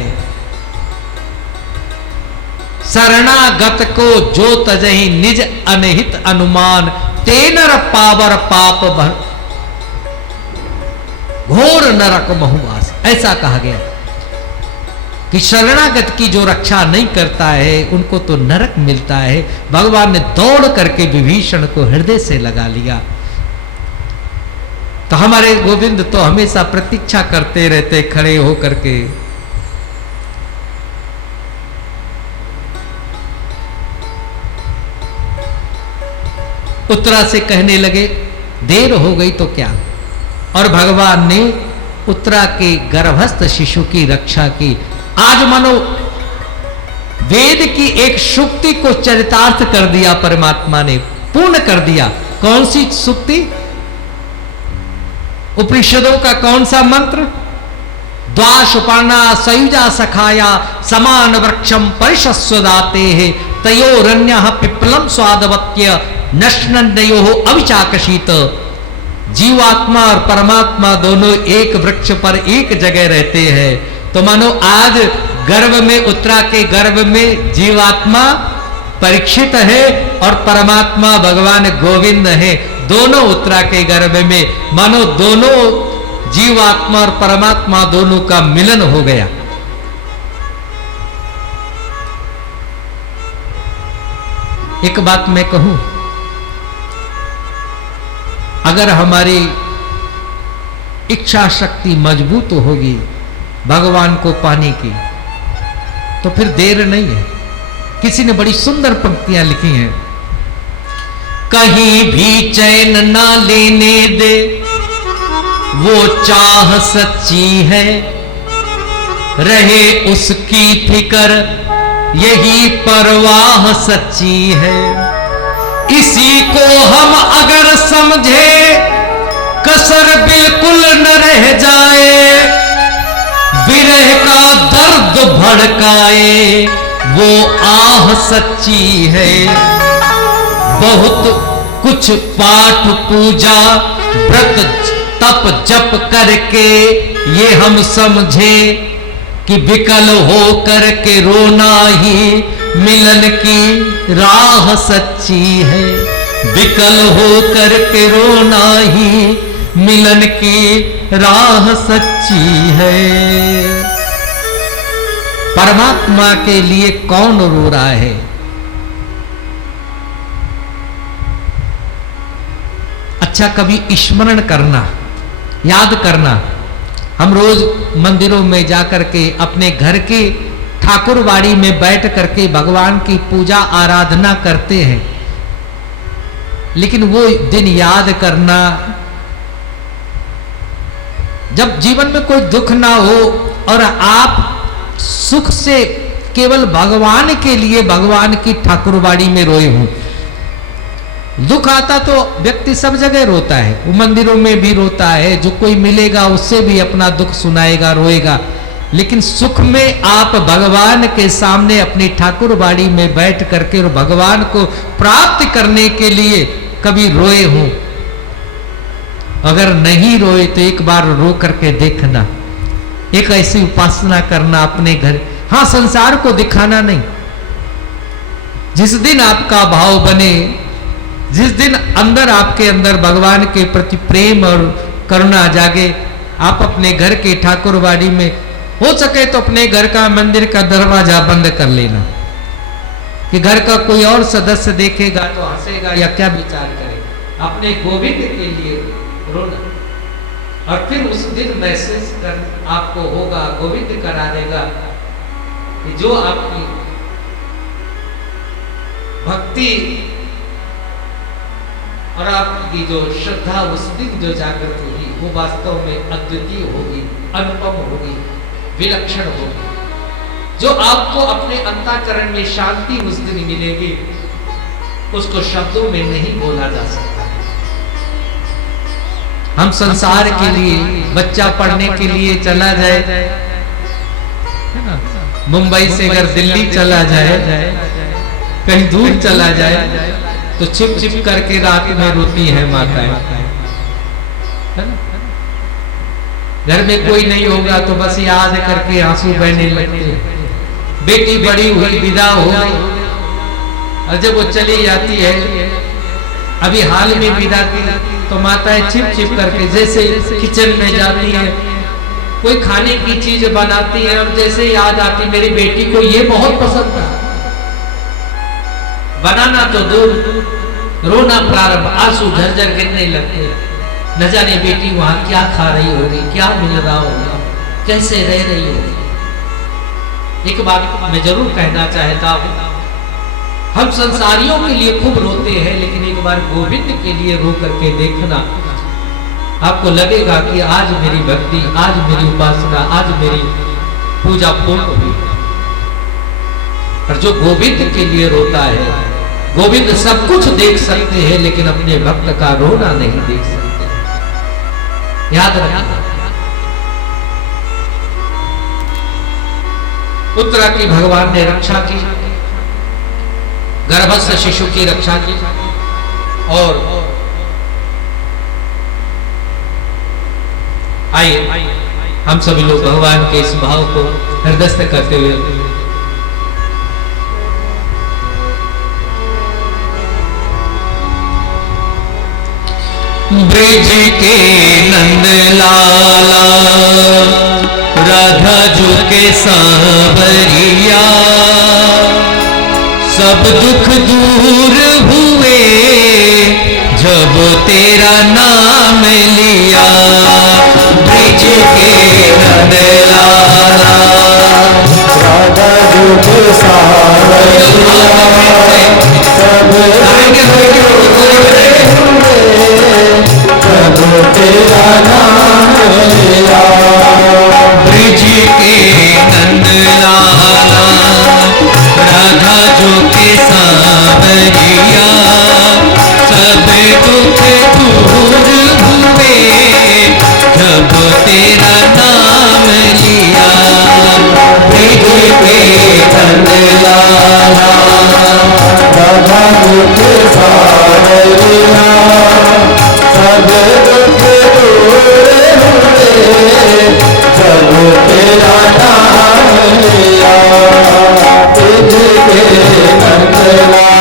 शरणागत को जो तजहि निज अनहित अनुमान, तेनर पावर पाप भर घोर नरक बहुवास, ऐसा कहा गया। कि शरणागत की जो रक्षा नहीं करता है उनको तो नरक मिलता है। भगवान ने दौड़ करके विभीषण को हृदय से लगा लिया। तो हमारे गोविंद तो हमेशा प्रतीक्षा करते रहते खड़े हो करके। उत्तरा से कहने लगे देर हो गई तो क्या, और भगवान ने उत्तरा के गर्भस्थ शिशु की रक्षा की। आज मानो वेद की एक सूक्ति को चरितार्थ कर दिया परमात्मा ने, पूर्ण कर दिया। कौन सी सूक्ति? उपनिषदों का कौन सा मंत्र? द्वाशुपर्णा सयुजा सखाया समान वृक्षम परिशस्वदाते है तयोरन्य पिप्पलम स्वादवत्य नश्नन्यो अविचाकशीत। जीवात्मा और परमात्मा दोनों एक वृक्ष पर एक जगह रहते हैं। तो मानो आज गर्भ में, उत्तरा के गर्भ में जीवात्मा परीक्षित है और परमात्मा भगवान गोविंद है, दोनों उत्तरा के गर्भ में। मानो दोनों जीवात्मा और परमात्मा दोनों का मिलन हो गया। एक बात मैं कहूं, अगर हमारी इच्छा शक्ति मजबूत होगी भगवान को पाने की तो फिर देर नहीं है। किसी ने बड़ी सुंदर पंक्तियां लिखी हैं। कहीं भी चैन ना लेने दे वो चाह सच्ची है, रहे उसकी फिक्र यही परवाह सच्ची है। इसी को हम अगर समझे कसर बिल्कुल न रह जाए, विरह का दर्द भड़काए वो आह सच्ची है। बहुत कुछ पाठ पूजा व्रत तप जप करके ये हम समझे कि विकल हो करके रोना ही मिलन की राह सच्ची है। विकल हो करके रोना ही मिलन की राह सच्ची है। परमात्मा के लिए कौन रो रहा है? अच्छा, कभी स्मरण करना, याद करना। हम रोज मंदिरों में जाकर के अपने घर के ठाकुरवाड़ी में बैठ करके भगवान की पूजा आराधना करते हैं, लेकिन वो दिन याद करना जब जीवन में कोई दुख ना हो और आप सुख से केवल भगवान के लिए भगवान की ठाकुरवाड़ी में रोए हों। दुख आता तो व्यक्ति सब जगह रोता है, वो मंदिरों में भी रोता है, जो कोई मिलेगा उससे भी अपना दुख सुनाएगा, रोएगा। लेकिन सुख में आप भगवान के सामने अपनी ठाकुरबाड़ी में बैठ करके और भगवान को प्राप्त करने के लिए कभी रोए हों। अगर नहीं रोए तो एक बार रो करके देखना, एक ऐसी उपासना करना अपने घर। हाँ, संसार को दिखाना नहीं। जिस दिन आपका भाव बने, जिस दिन अंदर आपके अंदर भगवान के प्रति प्रेम और करुणा जागे, आप अपने घर के ठाकुरवाड़ी में हो सके तो अपने घर का मंदिर का दरवाजा बंद कर लेना कि घर का कोई और सदस्य देखेगा तो हंसेगा या क्या विचार करेगा। अपने गोविंद के लिए रोना, और फिर उस दिन महसूस कर आपको होगा, गोविंद करा देगा कि जो आपकी भक्ति और आपकी जो श्रद्धा उस दिन जो जागृत होगी वो वास्तव में अद्वितीय होगी, अनुपम होगी, विलक्षण होगी। जो आपको अपने अंतःकरण में शांति उस दिन मिलेगी, उसको शब्दों में नहीं बोला जा सकता। हम संसार के लिए, बच्चा पढ़ने के लिए चला जाए, है ना, मुंबई से अगर दिल्ली चला जाए, कहीं दूर चला जाए, तो छिप छिप करके रात में रोती है माताएं, है ना। घर में कोई नहीं होगा तो बस याद करके आंसू बहने लगते। बेटी बड़ी हुई, विदा हो गई, और जब वो चली जाती है, अभी हाल में विदा की, तो माताएं छिप छिप करके जैसे किचन में जाती है, कोई खाने की चीज बनाती है और जैसे याद आती मेरी बेटी को ये बहुत पसंद था, बनाना तो दूर, रोना प्रारंभ, आंसू झरझर गिरने लगते। न जाने बेटी वहां क्या खा रही होगी, क्या मिल रहा होगा, कैसे रह रही होगी। एक बात मैं जरूर कहना चाहता हूं, हम संसारियों के लिए खूब रोते हैं, लेकिन एक बार गोविंद के लिए रो करके देखना, आपको लगेगा कि आज मेरी भक्ति, आज मेरी उपासना, आज मेरी पूजा पूर्ण हुई। और जो गोविंद के लिए रोता है, गोविंद सब कुछ देख सकते हैं लेकिन अपने भक्त का रोना नहीं देख सकते। याद रखना, उत्तरा की भगवान ने रक्षा की, गर्भस्थ शिशु की रक्षा की, और आइए हम सभी लोग भगवान के इस भाव को हृदयस्थ करते हुए ब्रिज के नंद लाला राधा जो के सांवरिया, सब दुख दूर हुए जब तेरा नाम लिया। ब्रिज के नंद लाला राधा जो के सांवरिया, सब जब तेरा नाम लिया। ब्रिज के नंद लाला राधा जो के सांवरिया, सब दुख दूर हुए जब तेरा नाम लिया। ब्रिज के नंद लाला राधा जो के सांवरिया, सब दुख दूर हुए जब तेरा नाम लिया। ब्रिज के नंद लाला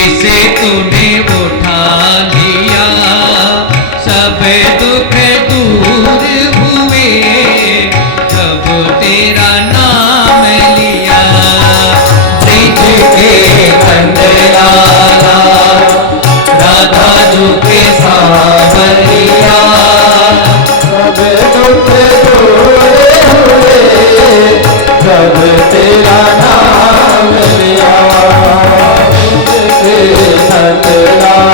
जिसे तूने उठा लिया सब दुख दूर हुए जब तेरा नाम लिया। ब्रिज के नंदलाला राधा जो के सांवरिया सब दुख दूर हुए जब तेरा नाम लिया। नंदलाला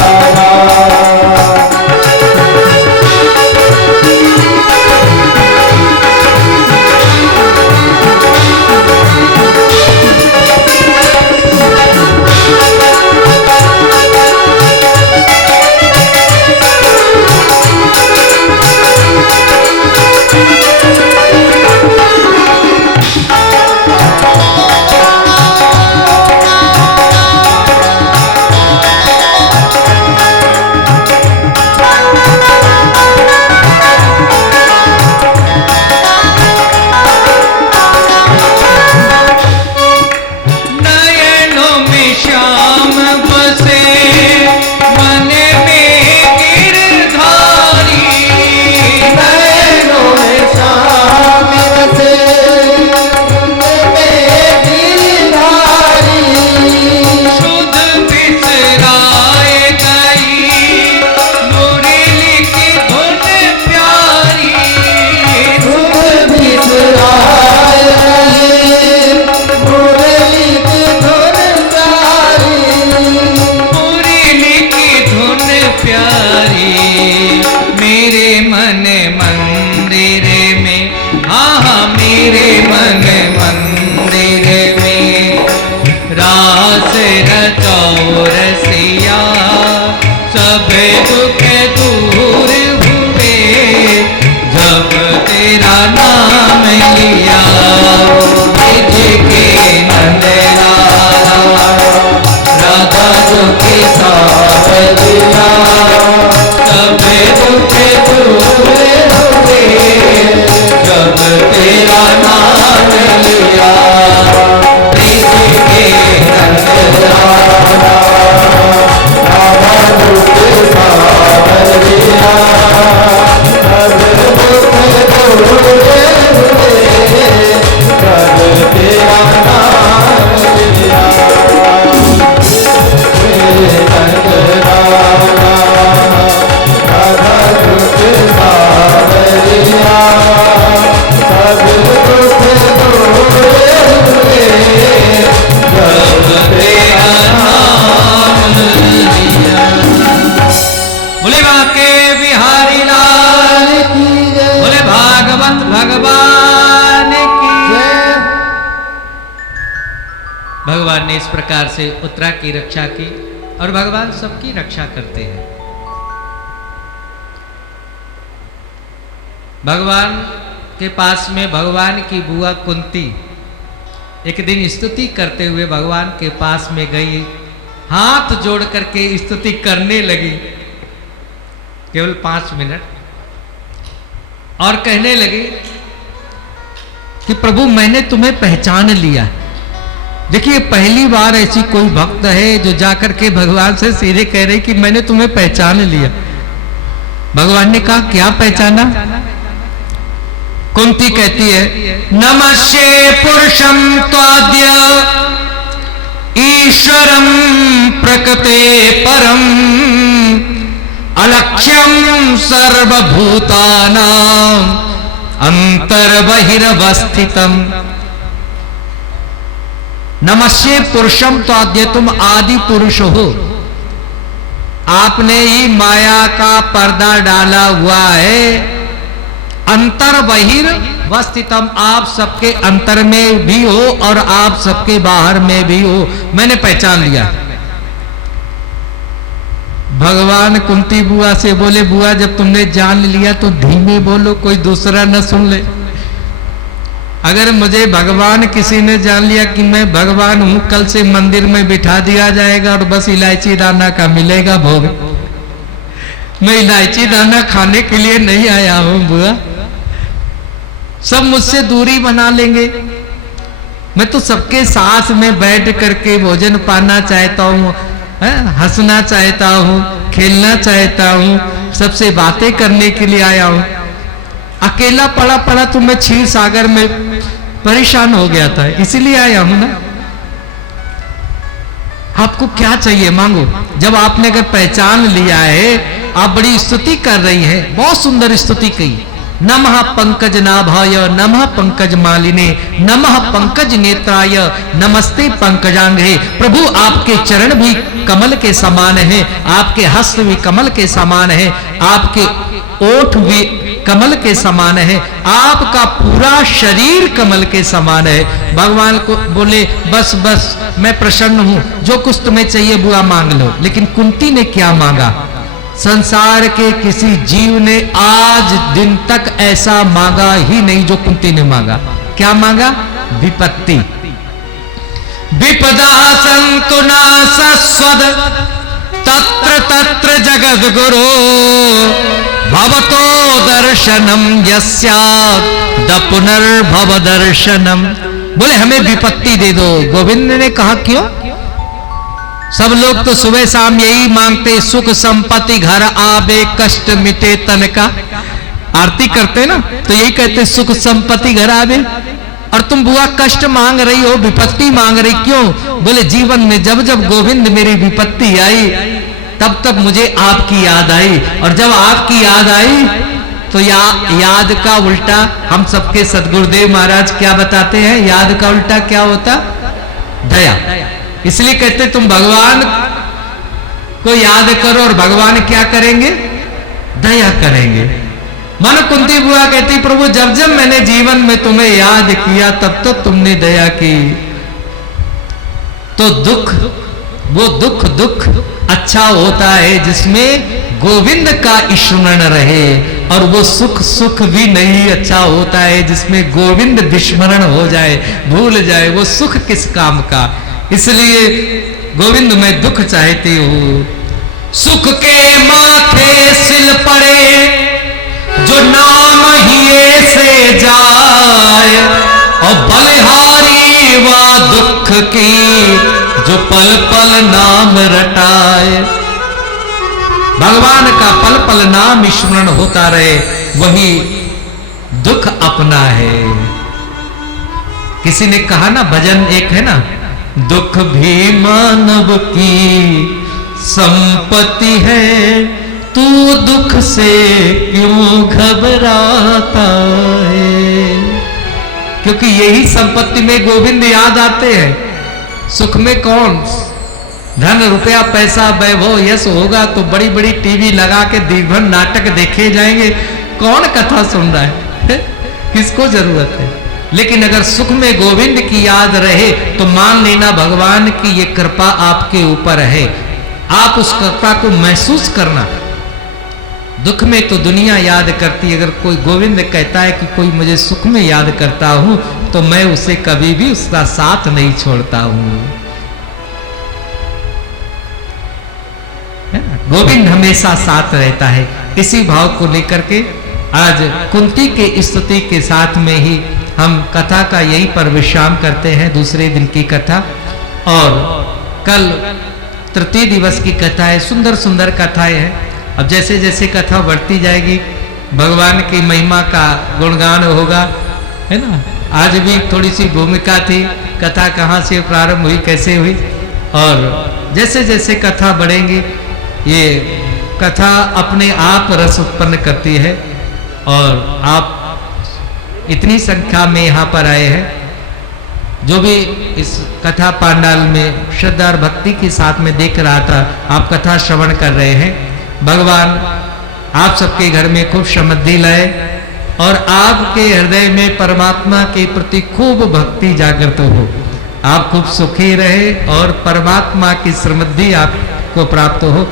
भगवान ने इस प्रकार से उत्तरा की रक्षा की और भगवान सबकी रक्षा करते हैं। भगवान के पास में भगवान की बुआ कुंती एक दिन स्तुति करते हुए भगवान के पास में गई, हाथ जोड़ करके स्तुति करने लगी केवल 5 मिनट, और कहने लगी कि प्रभु मैंने तुम्हें पहचान लिया। देखिए पहली बार ऐसी कोई भक्त है जो जाकर के भगवान से सीधे कह रही कि मैंने तुम्हें पहचान लिया। भगवान ने कहा क्या पहचाना? कुंती कहती है नमस्ये पुरुषम त्वाद्य ईश्वरम प्रकृते परम अलक्ष्यम सर्वभूतानां अंतर्बहिर्वस्थितम। नमस्ये पुरुषम त्वाद्य, तुम आदि पुरुष हो। आपने ही माया का पर्दा डाला हुआ है। अंतर बहिर वस्थितम, आप सबके अंतर में भी हो और आप सबके बाहर में भी हो, मैंने पहचान लिया। भगवान कुंती बुआ से बोले बुआ जब तुमने जान लिया तो धीमे बोलो, कोई दूसरा न सुन ले। अगर मुझे भगवान किसी ने जान लिया कि मैं भगवान हूं, कल से मंदिर में बिठा दिया जाएगा और बस इलायची दाना का मिलेगा भोग। मैं इलायची दाना खाने के लिए नहीं आया हूं बुआ, सब मुझसे दूरी बना लेंगे। मैं तो सबके साथ में बैठ करके भोजन पाना चाहता हूं। हंसना चाहता हूँ, खेलना चाहता हूँ, सबसे बातें करने के लिए आया हूँ। अकेला पड़ा पड़ा तो मैं क्षीर सागर में परेशान हो गया था, इसीलिए आया हूं ना। आपको क्या चाहिए मांगो। जब आपने अगर पहचान लिया है, आप बड़ी स्तुति कर रही है, बहुत सुंदर स्तुति कही। नमः पंकज नाभाय नमः पंकज मालिने नमः पंकज नेत्राय नमस्ते पंकजांगे। प्रभु आपके चरण भी कमल के समान है, आपके हस्त भी कमल के समान है, आपके ओठ भी कमल के समान है, आपका पूरा शरीर कमल के समान है। भगवान को बोले बस बस मैं प्रसन्न हूं, जो कुछ तुम्हें चाहिए बुआ मांग लो। लेकिन कुंती ने क्या मांगा? संसार के किसी जीव ने आज दिन तक ऐसा मांगा ही नहीं जो कुंती ने मांगा। क्या मांगा? विपत्ति। विपदा संतु नासस्वद तत्र तत्र जगद गुरु भवतो दर्शनम यस्यात् द पुनर्भव दर्शनम। बोले हमें विपत्ति दे दो। गोविंद ने कहा क्यों? सब लोग तो सुबह शाम यही मांगते, सुख संपत्ति घर आवे कष्ट मिटे तन का। आरती करते ना तो यही कहते सुख संपत्ति घर आवे, और तुम बुआ कष्ट मांग रही हो, विपत्ति मांग रही क्यों? बोले जीवन में जब जब गोविंद मेरी विपत्ति आई तब तब मुझे आपकी याद आई, और जब आपकी याद आई तो याद का उल्टा हम सबके सदगुरुदेव महाराज क्या बताते हैं? याद का उल्टा क्या होता? दया। इसलिए कहते तुम भगवान को याद करो और भगवान क्या करेंगे? दया करेंगे। मन कुंती बुआ कहती प्रभु जब जब मैंने जीवन में तुम्हें याद किया तब तब तुमने दया की। तो दुख, वो दुख अच्छा होता है जिसमें गोविंद का स्मरण रहे, और वो सुख भी नहीं अच्छा होता है जिसमें गोविंद विस्मरण हो जाए, भूल जाए। वो सुख किस काम का? इसलिए गोविंद मैं दुख चाहती हूं। सुख के माथे सिल पड़े जो नाम ही से जाए, और बलिहारी व दुख की जो पल पल नाम रटाए। भगवान का पल पल नाम स्मरण होता रहे, वही दुख अपना है। किसी ने कहा ना, भजन एक है ना, दुख भी मानव की संपत्ति है, तू दुख से क्यों घबराता है। क्योंकि यही संपत्ति में गोविंद याद आते हैं। सुख में कौन धन रुपया पैसा वैभव यश होगा तो बड़ी बड़ी टीवी लगा के दिन नाटक देखे जाएंगे, कौन कथा सुन रहा है? किसको जरूरत है? लेकिन अगर सुख में गोविंद की याद रहे तो मान लेना भगवान की ये कृपा आपके ऊपर है। आप उस कृपा को महसूस करना। दुख में तो दुनिया याद करती है, अगर कोई गोविंद कहता है कि कोई मुझे सुख में याद करता हूं तो मैं उसे कभी भी उसका साथ नहीं छोड़ता हूं। गोविंद हमेशा साथ रहता है। इसी भाव को लेकर के आज कुंती के स्तुति के साथ में ही हम कथा का यहीं पर विश्राम करते हैं, दूसरे दिन की कथा। और कल तृतीय दिवस की कथा है, सुंदर सुंदर कथाएं हैं। अब जैसे जैसे कथा बढ़ती जाएगी भगवान की महिमा का गुणगान होगा, है ना। आज भी थोड़ी सी भूमिका थी, कथा कहाँ से प्रारंभ हुई, कैसे हुई, और जैसे जैसे कथा बढ़ेंगी ये कथा अपने आप रस उत्पन्न करती है। और आप इतनी संख्या में यहाँ पर आए हैं, जो भी इस कथा पांडाल में श्रद्धा और भक्ति के साथ में देख रहा था, आप कथा श्रवण कर रहे हैं। भगवान आप सबके घर में खूब समृद्धि लाए और आपके हृदय में परमात्मा के प्रति खूब भक्ति जागृत हो। आप खूब सुखी रहे और परमात्मा की समृद्धि आपको प्राप्त हो।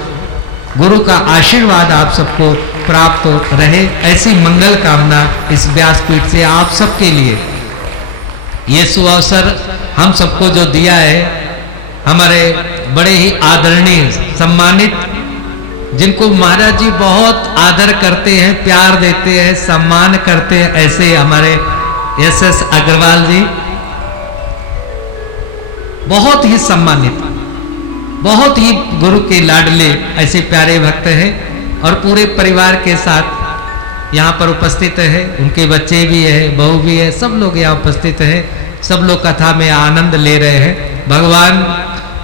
गुरु का आशीर्वाद आप सबको प्राप्त रहे, ऐसी मंगल कामना इस व्यासपीठ से आप सबके लिए। ये सुअवसर हम सबको जो दिया है, हमारे बड़े ही आदरणीय सम्मानित, जिनको महाराज जी बहुत आदर करते हैं, प्यार देते हैं, सम्मान करते हैं, ऐसे हमारे एस अग्रवाल जी बहुत ही सम्मानित, बहुत ही गुरु के लाडले ऐसे प्यारे भक्त हैं और पूरे परिवार के साथ यहाँ पर उपस्थित है। उनके बच्चे भी है, बहू भी है, सब लोग यहाँ उपस्थित हैं। सब लोग कथा में आनंद ले रहे हैं। भगवान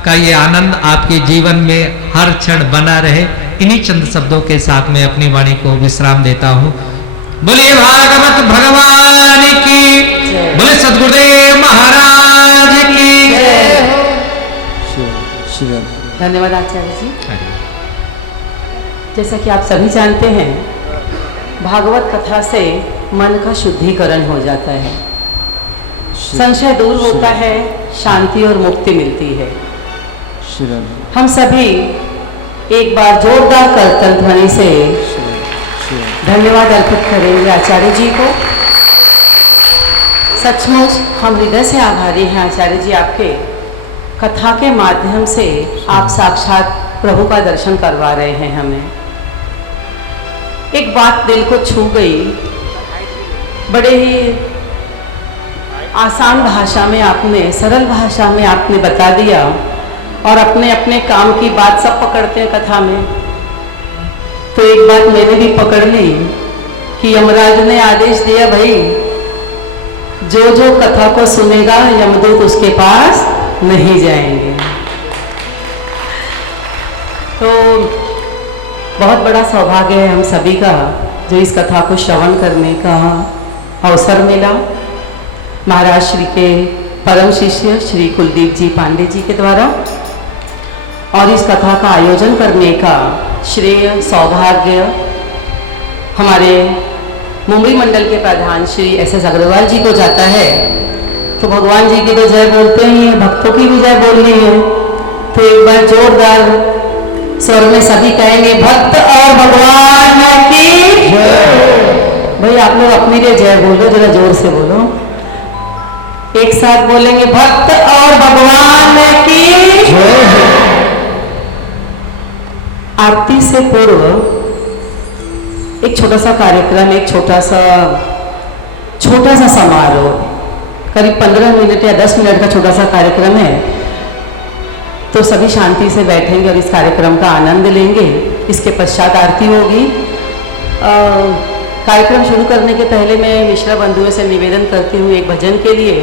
का ये आनंद आपके जीवन में हर क्षण बना रहे। इन्हीं चंद शब्दों के साथ में अपनी वाणी को विश्राम देता हूँ। बोलिए भागवत भगवान की, बोले सद्गुरुदेव महाराज की। धन्यवाद आचार्य जी। जैसा कि आप सभी जानते हैं, भागवत कथा से मन का शुद्धिकरण हो जाता है, संशय दूर होता है, शांति और मुक्ति मिलती है। हम सभी एक बार जोरदार करतल ध्वनि से धन्यवाद अर्पित करेंगे आचार्य जी को। सचमुच हम हृदय से आभारी हैं आचार्य जी, आपके कथा के माध्यम से आप साक्षात प्रभु का दर्शन करवा रहे हैं हमें। एक बात दिल को छू गई, बड़े ही आसान भाषा में आपने, सरल भाषा में आपने बता दिया और अपने अपने काम की बात सब पकड़ते हैं कथा में। तो एक बात मैंने भी पकड़ ली कि यमराज ने आदेश दिया, भाई जो जो कथा को सुनेगा यमदूत उसके पास नहीं जाएंगे। तो बहुत बड़ा सौभाग्य है हम सभी का जो इस कथा को श्रवण करने का अवसर मिला। महाराज श्री के परम शिष्य श्री कुलदीप जी पांडे जी के द्वारा, और इस कथा का आयोजन करने का श्रेय सौभाग्य हमारे मुंबई मंडल के प्रधान श्री SS अग्रवाल जी को जाता है। तो भगवान जी की तो जय बोलते ही हैं, भक्तों की भी जय बोलनी है। तो एक बार जोरदार स्वर में सभी कहेंगे, भक्त और भगवान की भाई आप लोग अपनी लिए जय बोलो, जरा जोर से बोलो। एक साथ बोलेंगे, भक्त और भगवान की। आरती से पूर्व एक छोटा सा कार्यक्रम, एक छोटा सा समारोह, करीब 15 मिनट या 10 मिनट का छोटा सा कार्यक्रम है। तो सभी शांति से बैठेंगे और इस कार्यक्रम का आनंद लेंगे। इसके पश्चात आरती होगी। कार्यक्रम शुरू करने के पहले मैं मिश्रा बंधुओं से निवेदन करती हूँ एक भजन के लिए।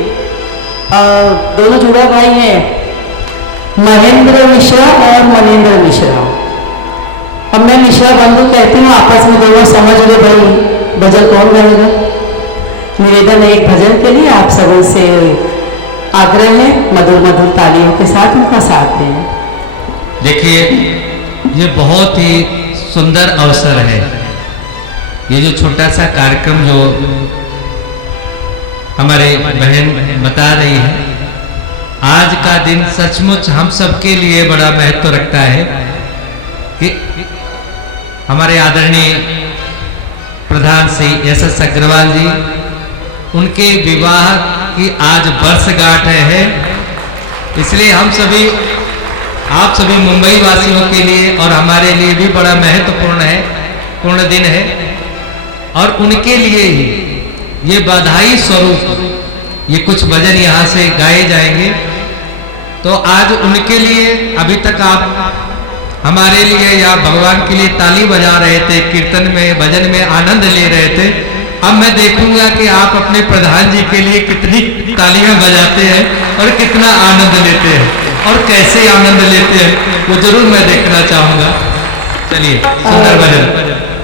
दोनों जुड़ा भाई हैं, महेंद्र मिश्रा और मनेंद्र मिश्रा। अब मैं मिश्रा बंधु कहती हूँ, आपस में दोनों समझ लो भाई भजन कौन गाएगा। निवेदन है एक भजन के लिए, आप सबों से आग्रह है मधुर मधुर तालियों के साथ उनका साथ दें। देखिए, ये बहुत ही सुंदर अवसर है। ये जो छोटा सा कार्यक्रम जो हमारे बहन बता रही है, आज का दिन सचमुच हम सबके लिए बड़ा महत्व रखता है कि हमारे आदरणीय प्रधान श्री SS अग्रवाल जी, उनके विवाह की आज वर्षगांठ है। इसलिए हम सभी, आप सभी मुंबई वासियों के लिए और हमारे लिए भी बड़ा महत्वपूर्ण दिन है। और उनके लिए ही ये बधाई स्वरूप ये कुछ भजन यहाँ से गाए जाएंगे। तो आज उनके लिए, अभी तक आप हमारे लिए या भगवान के लिए ताली बजा रहे थे, कीर्तन में भजन में आनंद ले रहे थे। अब मैं देखूंगा कि आप अपने प्रधान जी के लिए कितनी तालियां बजाते हैं और कितना आनंद लेते हैं और कैसे आनंद लेते हैं, वो जरूर मैं देखना चाहूंगा। चलिए सुंदर भजन।